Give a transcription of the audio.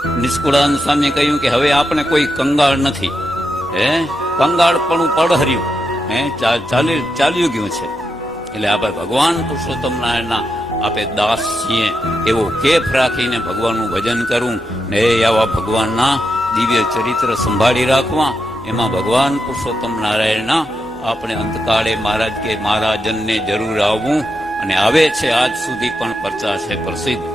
નિષ્કુળાનંદ સ્વામીએ કહ્યું કે હવે આપણે કોઈ કંગાળ નથી, કંગાળ પણ પડહર્યું, ચાલ્યું ગયું છે. એટલે આપણે ભગવાન પુરુષોત્તમ નારાયણના આપે દાસ છીએ એવો કેફ રાખીને ભગવાનનું ભજન કરવું ને આવા ભગવાનના દિવ્ય ચરિત્ર સંભાળી રાખવા. એમાં ભગવાન પુરુષોત્તમ નારાયણના આપણે અંતકાળે મહારાજ કે મહારાજનને જરૂર આવવું, અને આવે છે આજ સુધી પણ પરચા છે પ્રસિદ્ધ.